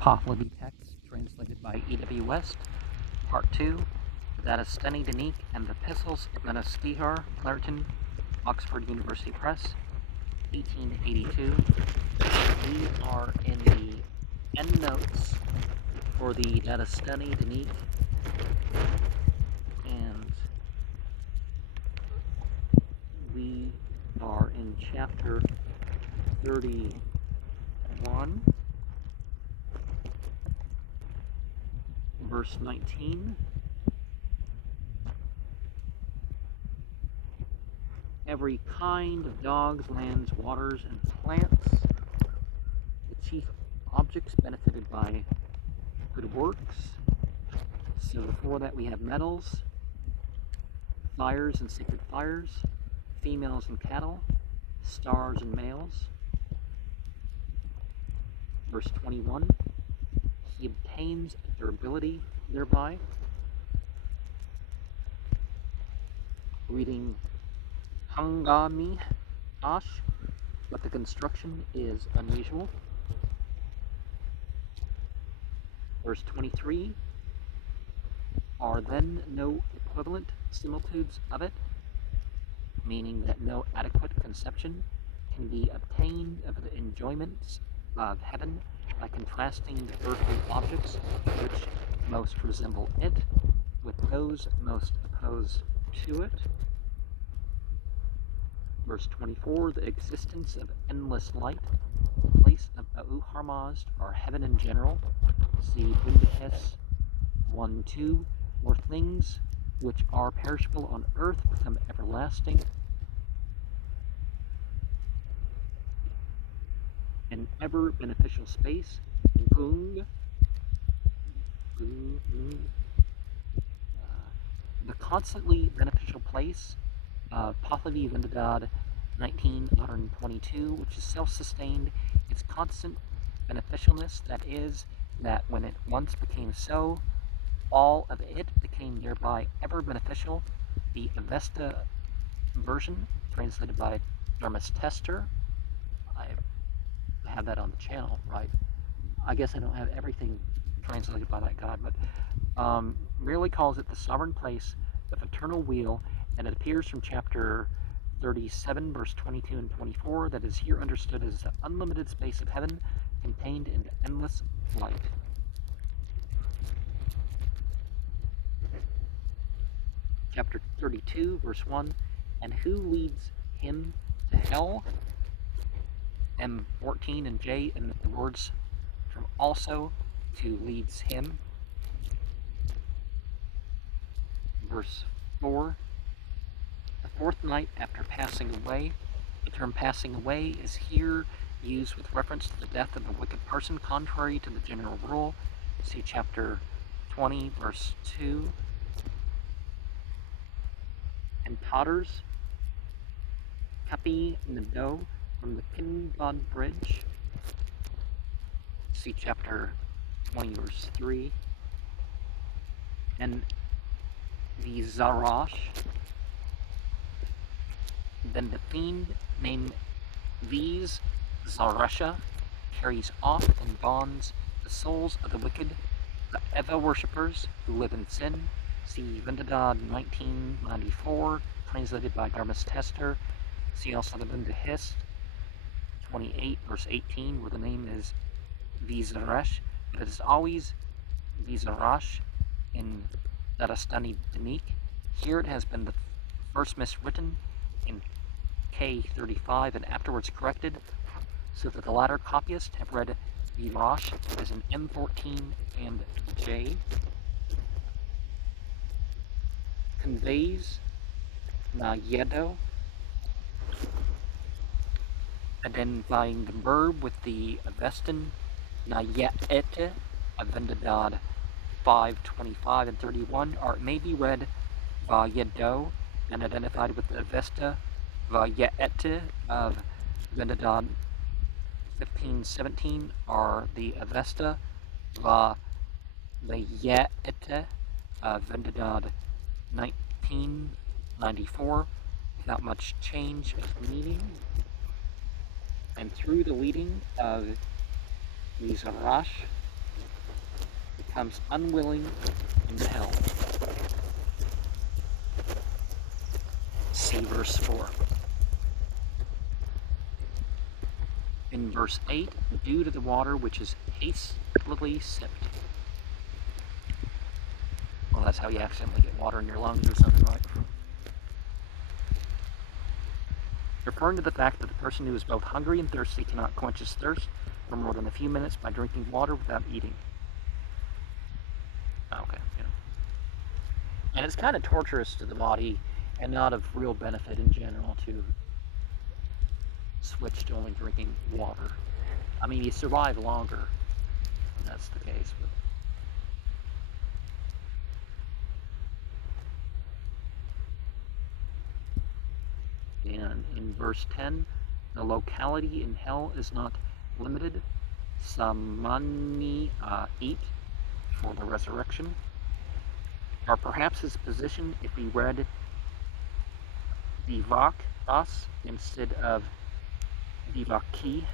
Pahlavi text translated by E.W. West, Part 2, Dadistani Dinik and the Epistles of Menestihar, Clareton, Oxford University Press, 1882. We are in the Endnotes for the Dadistani Dinik, and we are in chapter 31, verse 19. Every kind of dogs, lands, waters, and plants, the chief objects benefited by good works. So before that we have metals, fires and sacred fires, females and cattle, stars and males. Verse 21, he obtains durability thereby. Reading Hangami Ash, but the construction is unusual. Verse 23, are then no equivalent similitudes of it, meaning that no adequate conception can be obtained of the enjoyments of heaven by contrasting the earthly objects which most resemble it with those most opposed to it. Verse 24, the existence of endless light, the place of Auharmazd, or heaven in general. See Bundahis 1:2, where things which are perishable on earth become everlasting. An ever beneficial space, Gung, the constantly beneficial place, Pahlavi Vendadad 1922, which is self-sustained, its constant beneficialness, that is, that when it once became so, all of it became thereby ever beneficial. The Avesta version, translated by Dermis Tester. I have that on the channel, right? I guess I don't have everything translated by that God, but merely calls it the sovereign place of eternal wheel, and it appears from chapter 37, verse 22 and 24, that is here understood as the unlimited space of heaven contained in the endless light. Chapter 32, verse 1, and who leads him to hell? M14 and J, and the words from also to leads him. Verse 4, the fourth night after passing away. The term passing away is here used with reference to the death of a wicked person, contrary to the general rule. See chapter 20, verse 2. And potters, Kapi Nado, from the Kinbad Bridge. See chapter 20, verse 3. And the Zarash, then the fiend named Viz Zarasha carries off in bonds the souls of the wicked, the Eva worshippers who live in sin. See Vendadad 1994, translated by Dermis Tester. See also the Bundahist 28, verse 18, where the name is Vizarash, but it is always Vizarash in Dadistani Dinik. Here it has been the first miswritten in K35 and afterwards corrected, so that the latter copyists have read Virash as in M14 and J. Conveys Nayedo, identifying the verb with the Avestan Nayete, Avendadad 5:25 and 31, or it may be read Vayedo and identified with the Avesta Vayete of Vendadad 15:17, or the Avesta Vayete of Vendadad 1994, without much change of meaning. And through the leading of Mizrash, comes unwilling into hell. See verse 4. In verse 8, due to the water which is hastily sipped. Well, that's how you accidentally get water in your lungs or something, right? Referring to the fact that the person who is both hungry and thirsty cannot quench his thirst for more than a few minutes by drinking water without eating. Okay, yeah. And it's kind of torturous to the body and not of real benefit in general to switch to only drinking water. I mean, you survive longer when that's the case. And in verse 10, the locality in hell is not limited. Samani eat for the resurrection. Or perhaps his position if we read Divak us instead of Divaki,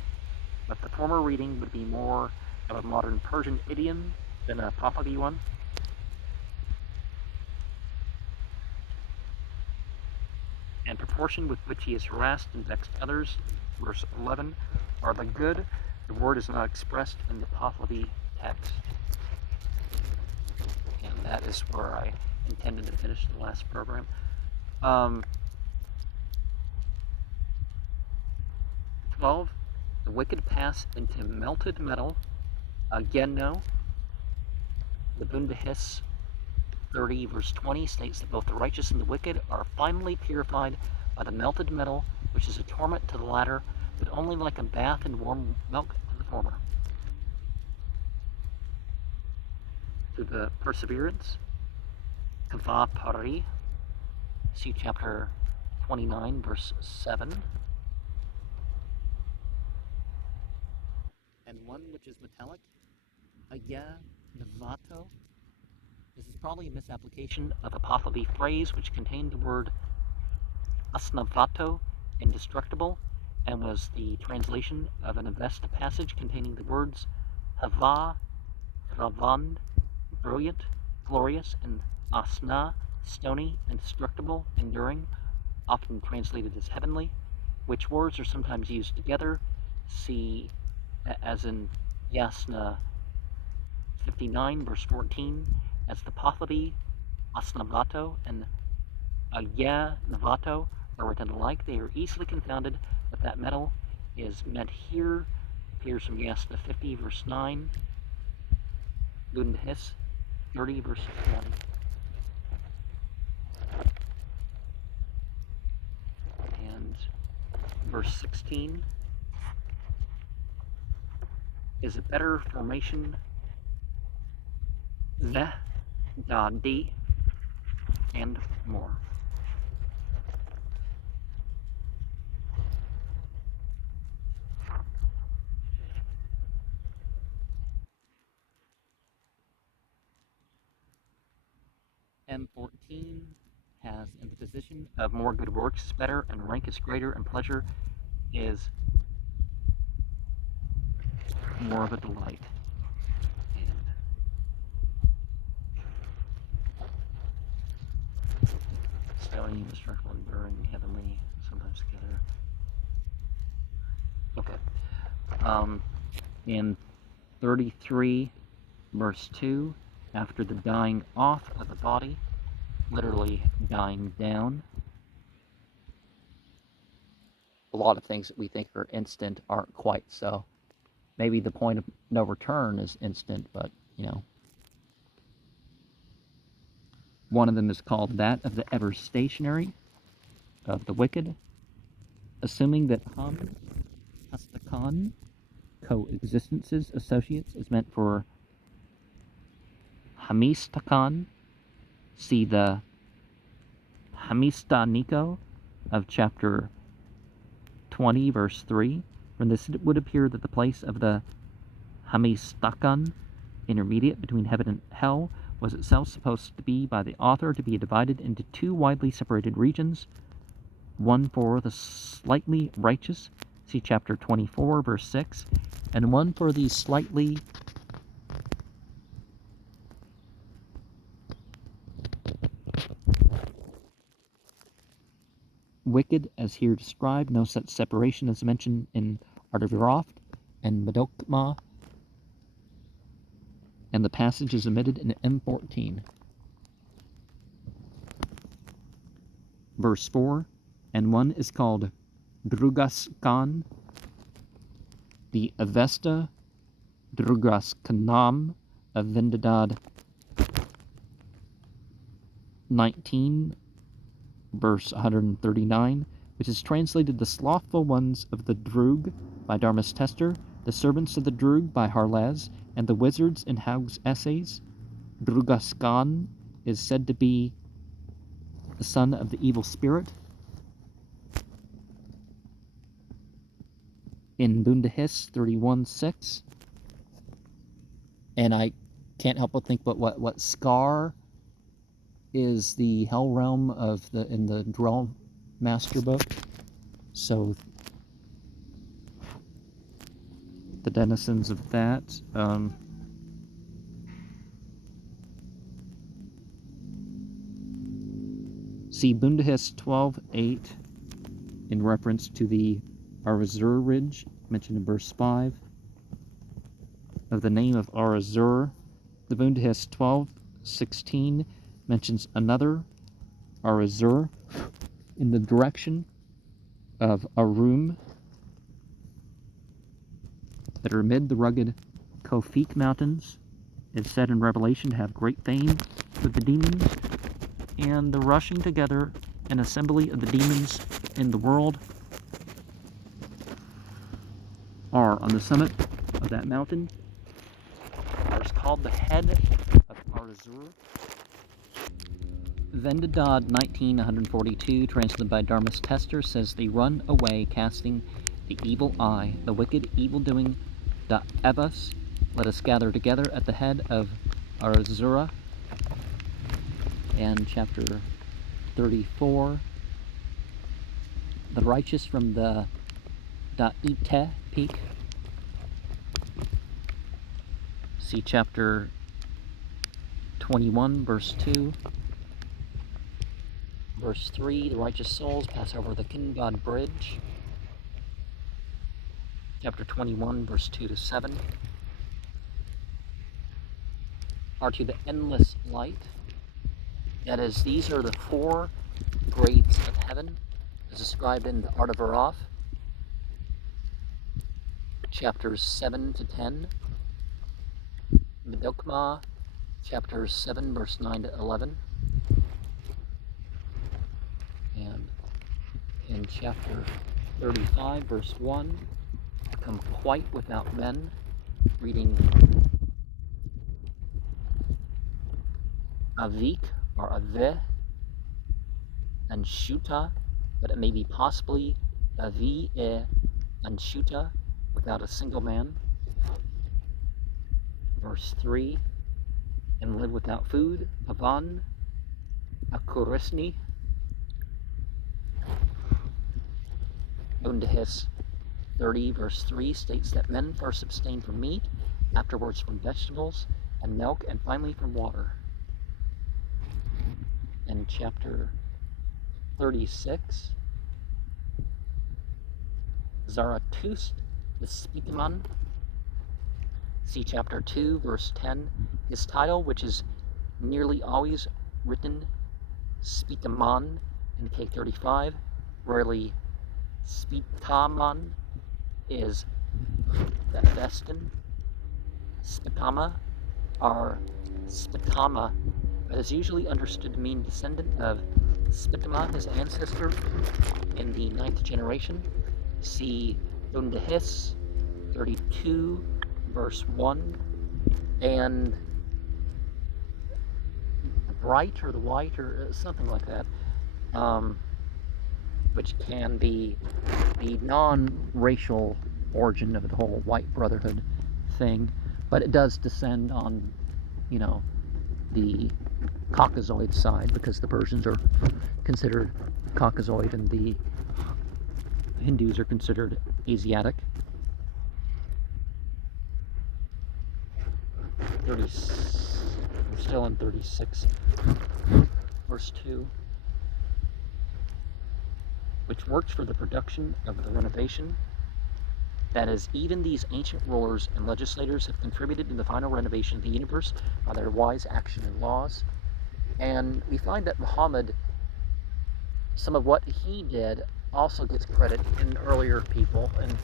but the former reading would be more of a modern Persian idiom than a Pahlavi one. And proportion with which he is harassed and vexed others, verse 11, are the good. The word is not expressed in the Pahlavi text. And that is where I intended to finish the last program. 12, the wicked pass into melted metal. Again, no. The Bundahis 30, verse 20 states that both the righteous and the wicked are finally purified by the melted metal, which is a torment to the latter, but only like a bath in warm milk to the former. To the perseverance, Kava Pari, see chapter 29, verse 7. And one which is metallic, Aya Navato. This is probably a misapplication of a Pahlavi phrase which contained the word asnavato, indestructible, and was the translation of an Avesta passage containing the words hava, ravand, brilliant, glorious, and asna, stony, indestructible, enduring, often translated as heavenly, which words are sometimes used together. See, as in Yasna 59, verse 14, as the Pahlavi, Asnavato, and Aya Navato are written alike. They are easily confounded, but that metal is meant here. Appears from Yasna 50, verse 9, Bundahis 30, verse 20. And verse 16 is a better formation, the, da, di, and more. M14 has in the position of more good works is better, and rank is greater, and pleasure is more of a delight. And stony, destructible, enduring, heavenly, sometimes together. Okay. In 33, verse 2, after the dying off of the body, literally dying down. A lot of things that we think are instant aren't quite so. Maybe the point of no return is instant, but, you know. One of them is called that of the ever stationary, of the wicked, assuming that Ham, Hastakan, coexistences, associates, is meant for Hamistakan. See the Hamistaniko of chapter 20, verse 3. From this it would appear that the place of the Hamistakan, intermediate between heaven and hell, was itself supposed to be by the author to be divided into two widely separated regions, one for the slightly righteous, see chapter 24, verse 6, and one for the slightly wicked as here described. No such separation is mentioned in Artaviroft and Medokma, and the passage is omitted in M14. Verse 4, and one is called Drugaskan, the Avesta Drugaskanam of Vendadad 19, verse 139, which is translated the slothful ones of the Drug by Darmus Tester, the servants of the Drug by Harlez, and the wizards in Haug's essays. Drugaskan is said to be the son of the evil spirit. In Bundahis 31:6, and I can't help but think, but what Scar is the hell realm of in the Drell Master book. So the denizens of that. See Bundahis 12:8 in reference to the Arazur Ridge mentioned in verse 5 of the name of Arazur. The Bundahis 12:16 mentions another Arazur in the direction of Arum that are amid the rugged Kofik Mountains. It's said in Revelation to have great fame with the demons, and the rushing together an assembly of the demons in the world are on the summit of that mountain. It's called the head of Arazur. Vendadad 19:142, translated by Darmus Tester, says they run away casting the evil eye, the wicked evil-doing da Evas. Let us gather together at the head of Arazura. And chapter 34, the righteous from the Da'ite peak. See chapter 21, verse 2. Verse 3, the righteous souls pass over the Kingod Bridge. Chapter 21, verse 2 to 7. Are to the endless light. That is, these are the four grades of heaven, as described in the Art of Aroth, chapters 7 to 10. Medokma, chapters 7, verse 9 to 11. And in chapter 35, verse 1, come quite without men, reading Avik, or Aveh, and Shuta, but it may be possibly Avi and Shuta, without a single man. Verse 3, and live without food, Pavan, Akurisni. Bundahis 30, verse 3 states that men first abstain from meat, afterwards from vegetables and milk, and finally from water. And chapter 36, Zarathustra, the Spitaman. See chapter 2, verse 10. His title, which is nearly always written Spitaman in K35, rarely Spitaman, is the Vestan. Spitama, or Spitama, but is usually understood to mean descendant of Spitama, his ancestor, in the 9th generation. See Bundahis 32, verse 1, and the bright or the white or something like that, which can be the non-racial origin of the whole white brotherhood thing, but it does descend on, the Caucasoid side, because the Persians are considered Caucasoid and the Hindus are considered Asiatic. 30, I'm still in 36, verse 2. which works for the production of the renovation. That is, even these ancient rulers and legislators have contributed to the final renovation of the universe by their wise action and laws. And we find that Muhammad, some of what he did also gets credit in earlier people, and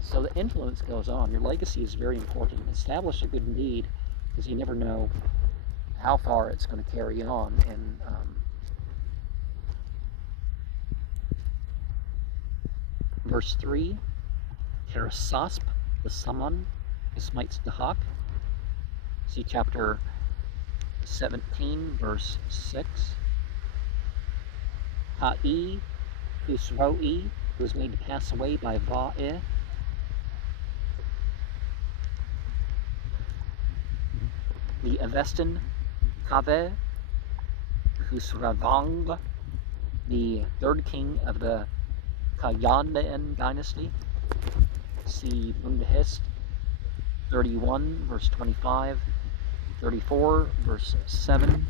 so the influence goes on. Your legacy is very important. Establish a good deed, because you never know how far it's going to carry on. And verse 3, Kerasasp, the Saman, Ismites the Hawk. See chapter 17, verse 6. Ha'i, Husro'i, who was made to pass away by Va'e. The Avestan, Kave, Husravang, the third king of the Kayandan dynasty. See Bundahist 31, verse 25, 34, verse 7,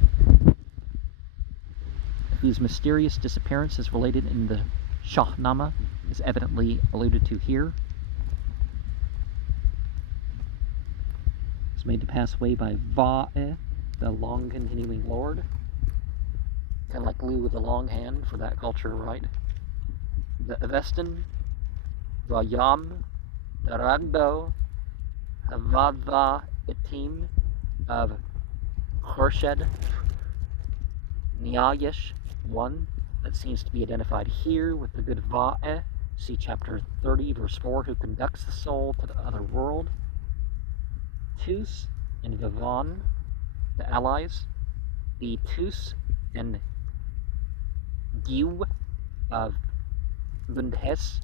whose mysterious disappearance is related in the Shahnama, is evidently alluded to here. Is made to pass away by Va'e, the long continuing lord. Kind of like Lu with the long hand for that culture, right? The Avestan, Vayam, Daragdo, Havava Itim of Khorshed, Nyayish 1, that seems to be identified here with the good Va'e. See chapter 30, verse 4, who conducts the soul to the other world. Tus and Vivan, the allies. The Tus and Giu of Bundhes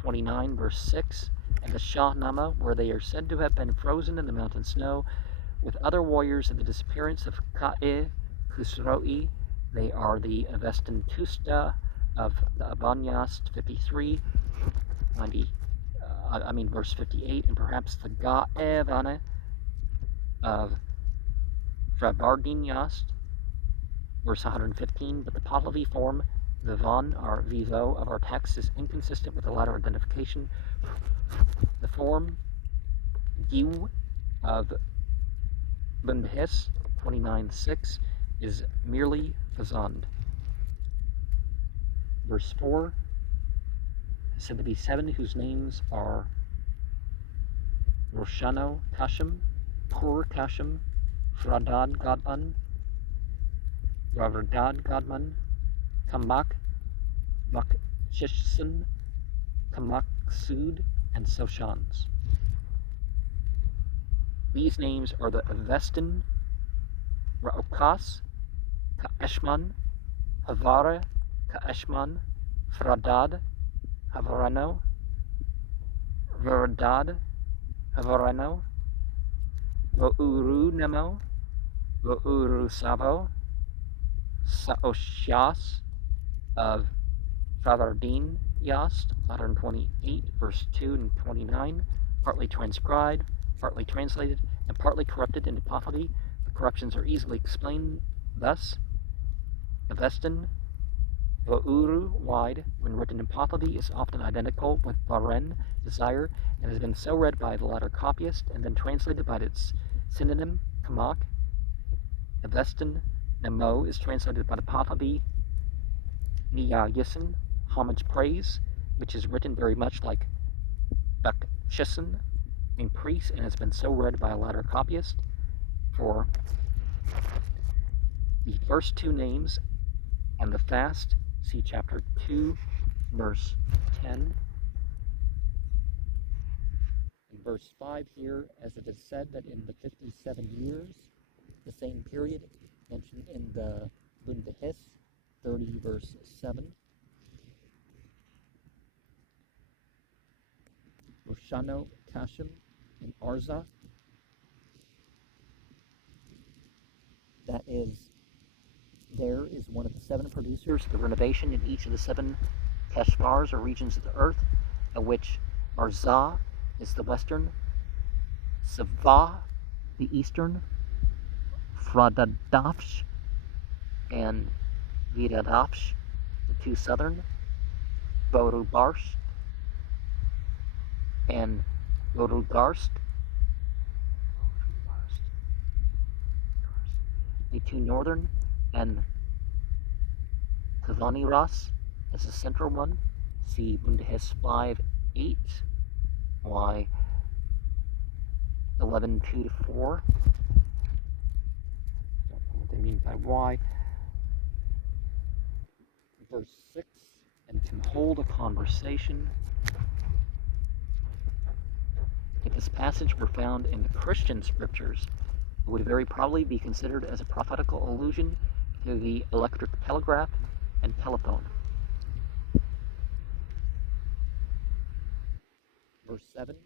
29, verse 6, and the Shahnama, where they are said to have been frozen in the mountain snow with other warriors at the disappearance of Ka'e Khusro'i. They are the Avestan Tusta of the Abanyast 53, verse 58, and perhaps the Ga'evane of Fravardinyast, verse 115, but the Pahlavi form, Vivan, or Vivo, of our text is inconsistent with the latter identification. The form, Giu, of Bundhes 29:6, is merely Fazand. Verse 4 is said to be 7 whose names are Roshano Kashim, Pur Kashim, Fradad Godman, Ravardad Godman, Kamak, Vakshishsan, Kamaksud, and Soshans. These names are the Avestan, Ra'okas, Ka'eshman, Havara, Ka'eshman, Fradad, Havarano, Varadad, Havarano, Vo'uru Nemo, Vo'uru Savo, Saoshias of Favardin Yast, 128, verse 2 and 29, partly transcribed, partly translated, and partly corrupted into Pahlavi. The corruptions are easily explained thus. Avestan, Vo'uru, wide, when written in Pahlavi, is often identical with Varen, desire, and has been so read by the latter copyist, and then translated by its synonym, Kamak. Avestan, Nemo, is translated by the Pahlavi Niyayisan, homage praise, which is written very much like Bakshisan, in priest, and has been so read by a latter copyist. For the first two names and the fast, see chapter 2, verse 10. In verse 5 here, as it is said that in the 57 years, the same period mentioned in the Bundahis 30, verse 7. Roshano Kashim in Arza. That is, there is one of the 7 producers of the renovation in each of the 7 Keshvars, or regions of the earth, of which Arza is the western, Sava the eastern, Fradadafsh and Vidadafsh, the two southern, Vodobarst and Vodogarst. The two northern, and Kavaniras as the central one. See Bundahis 5-8, Y 11-2-4. Don't know what they mean by Y. Verse 6, and can hold a conversation. If this passage were found in the Christian scriptures, it would very probably be considered as a prophetical allusion to the electric telegraph and telephone. Verse 7,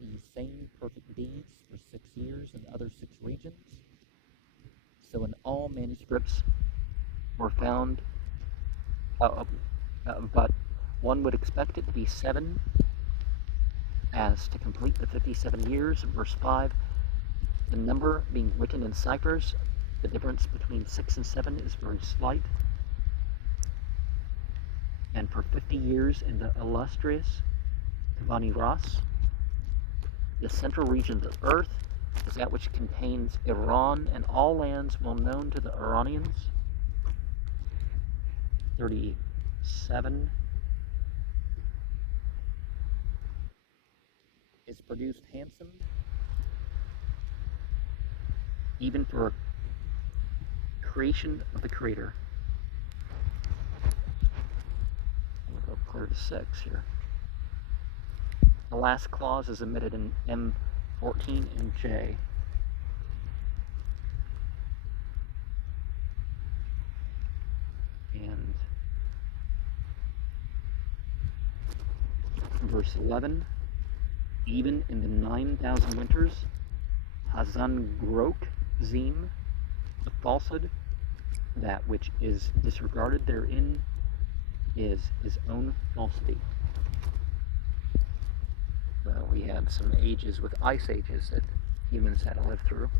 the same perfect deeds for 6 years in other 6 regions. So in all manuscripts were found, but one would expect it to be 7, as to complete the 57 years. Verse 5, the number being written in ciphers, the difference between 6 and 7 is very slight. And for 50 years in the illustrious Kavani Ras, the central region of the earth is that which contains Iran and all lands well known to the Iranians. 37 is produced handsome, even for creation of the Creator. We'll go clear to 6 here. The last clause is omitted in M14 and J. And verse 11, even in the 9,000 winters, Hazan Grok Zim, the falsehood, that which is disregarded therein is his own falsity. We had some ages with ice ages that humans had to live through.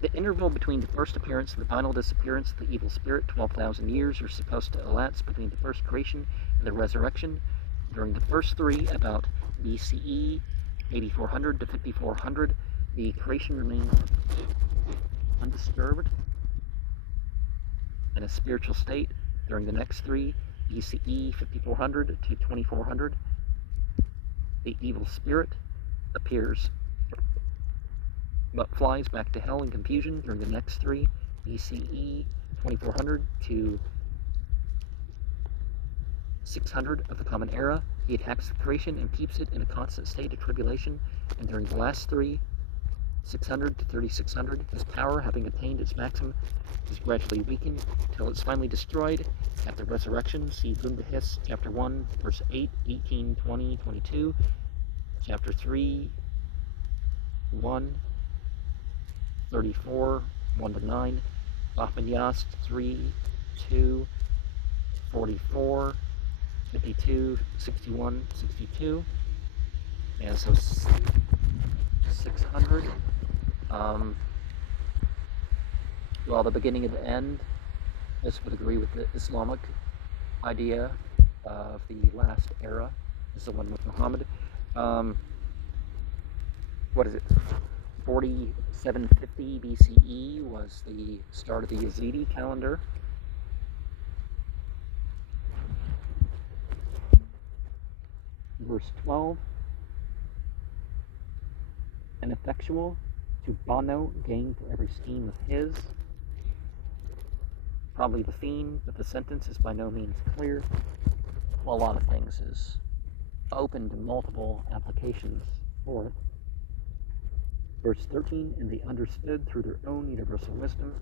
The interval between the first appearance and the final disappearance of the evil spirit, 12,000 years, are supposed to elapse between the first creation and the resurrection. During the first 3, about BCE 8400 to 5400, the creation remained undisturbed in a spiritual state. During the next 3, BCE 5400 to 2400, the evil spirit appears but flies back to hell in confusion. During the next 3, BCE 2400 to 600 of the Common Era, he attacks the creation and keeps it in a constant state of tribulation. And during the last 3, 600 to 3600, his power, having attained its maximum, is gradually weakened until it's finally destroyed at the resurrection. See Bundahis, chapter 1, verse 8, 18, 20, 22, chapter 3, 1, 34, 1 to 9, Bachmanyast 3, 2, 44, 52, 61, 62, and so 600. Well, the beginning of the end, this would agree with the Islamic idea of the last era. This is the one with Muhammad. What is it? 4750 BCE was the start of the Yazidi calendar. Verse 12, an effectual to Bono gain for every scheme of his. Probably the fiend, but the sentence is by no means clear. Well, a lot of things is open to multiple applications for it. Verse 13, and they understood through their own universal wisdom.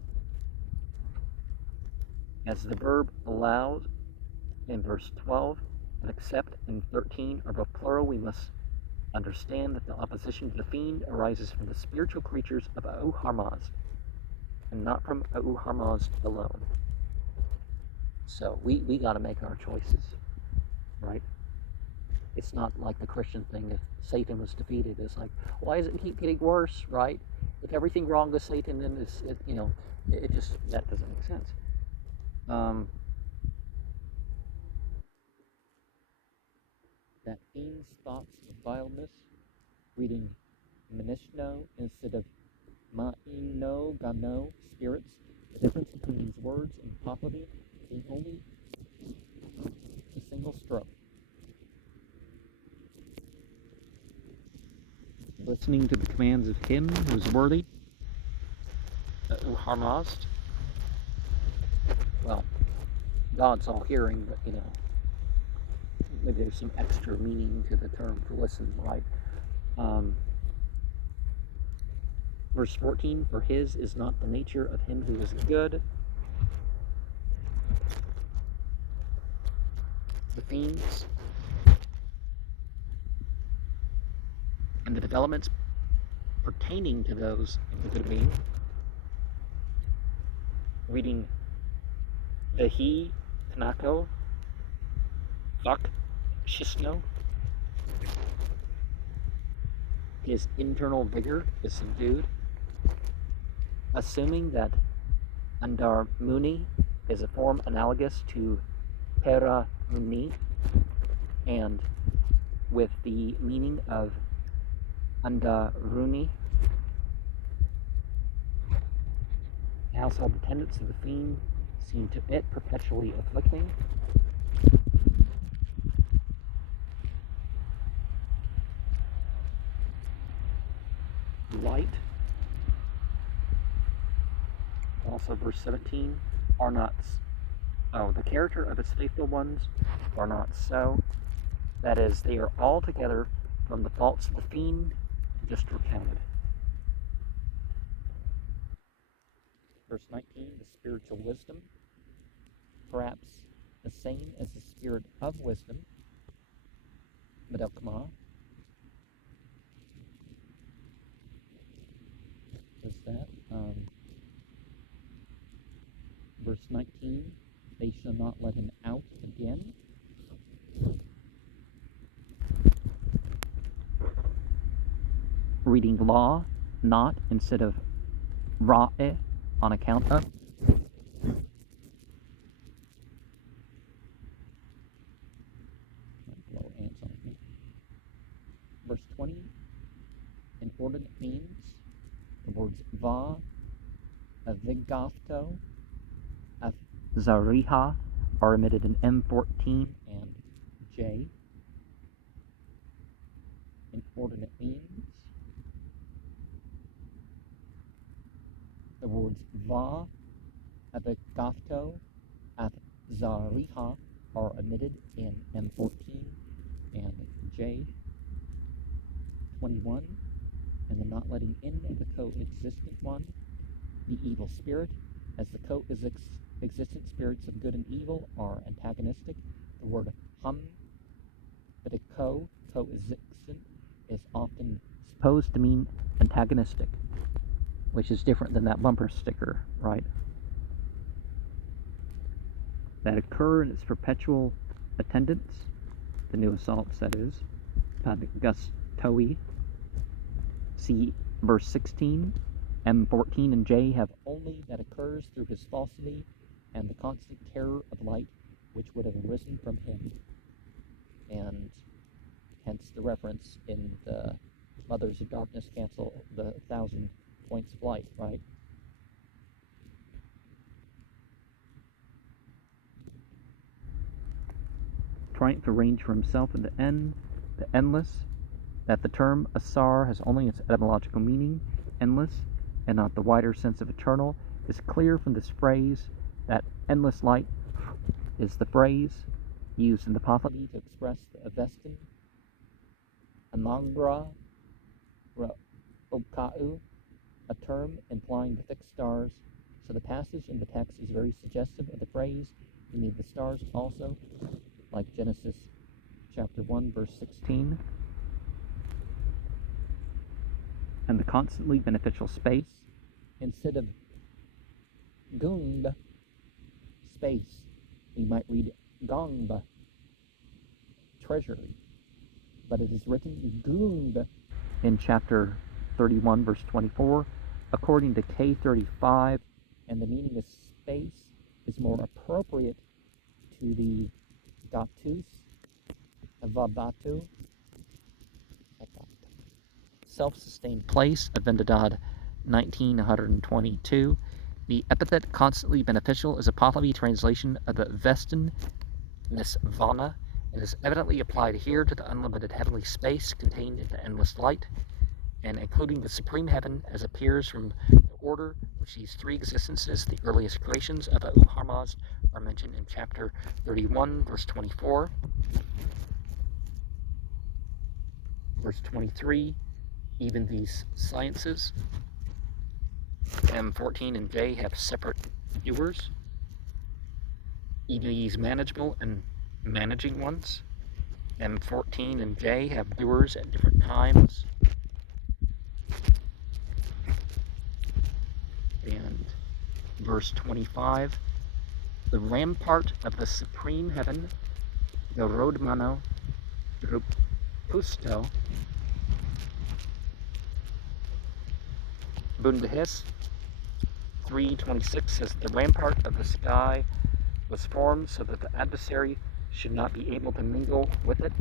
As the verb allows in verse 12, and accept in 13 are both plural, we must understand that the opposition to the fiend arises from the spiritual creatures of Au-Harmazd, and not from Au-Harmazd alone. So we got to make our choices, right? It's not like the Christian thing. If Satan was defeated, it's like, why does it keep getting worse, right? if everything wrong with Satan, then it just, that doesn't make sense. That fiend's thoughts of vileness, reading Menishno instead of Ma'ino Gano, spirits. The difference between these words in Pahlavi being only a single stroke. Listening to the commands of him who is worthy, Harmazd. Well, God's all hearing, but maybe there's some extra meaning to the term for listen, right? Verse 14, for his is not the nature of him who is good. The fiends and the developments pertaining to those in the good being. Reading Vehi Kanako Vak Shishno. His internal vigor is subdued. Assuming that Andar Muni is a form analogous to Pera Muni, and with the meaning of Andaruni, household attendants of the fiend seem to it perpetually afflicting. Light, also verse 17, are not, the character of its faithful ones are not so. That is, they are altogether from the faults of the fiend just recounted. Verse 19, the spiritual wisdom, perhaps the same as the spirit of wisdom, Medelkama. Is that? Verse 19, they shall not let him out again. Reading law, not instead of ra'e, on account of. Blow ants on me. Verse 20, inordinate means, the words va, avigafto, zariha are omitted in M14 and J. Inordinate means, the words va, avigafto, zariha are omitted in M14 and J. 21, and the not letting in of the co-existent one, the evil spirit, as the co-existent spirits of good and evil are antagonistic. The word hum, but a co-existent, is often supposed to mean antagonistic, which is different than that bumper sticker, right? That occur in its perpetual attendance, the new assaults, that is, Padgustoi. See verse 16. M14 and J have only that occurs through his falsity and the constant terror of light which would have arisen from him. And hence the reference in the Mothers of Darkness cancel the 1,000 points of light, right? Trying to arrange for himself in the end, the endless, that the term asar has only its etymological meaning, endless, and not the wider sense of eternal, is clear from this phrase that endless light is the phrase used in the Pahlavi to express the Avestan, Amangra, Okau, a term implying the fixed stars, so the passage in the text is very suggestive of the phrase, he made the stars also, like Genesis chapter 1, verse 16. And the constantly beneficial space, instead of gung, space, we might read gong, treasury, but it is written gung in chapter 31, verse 24, according to K35, and the meaning of space is more appropriate to the datus, vabatu, self-sustained place of Vendidad 1922. The epithet constantly beneficial is a Pahlavi translation of the Vestan Nisvana and is evidently applied here to the unlimited heavenly space contained in the endless light, and including the supreme heaven as appears from the order which these three existences, the earliest creations of Harmaz, are mentioned in chapter 31, verse 24, verse 23. Even these sciences, M14 and J, have separate doers. Even these manageable and managing ones, M14 and J, have doers at different times. And verse 25, the rampart of the supreme heaven, the Rodmano Rupusto, Bundehes 3:26 says, the rampart of the sky was formed so that the adversary should not be able to mingle with it.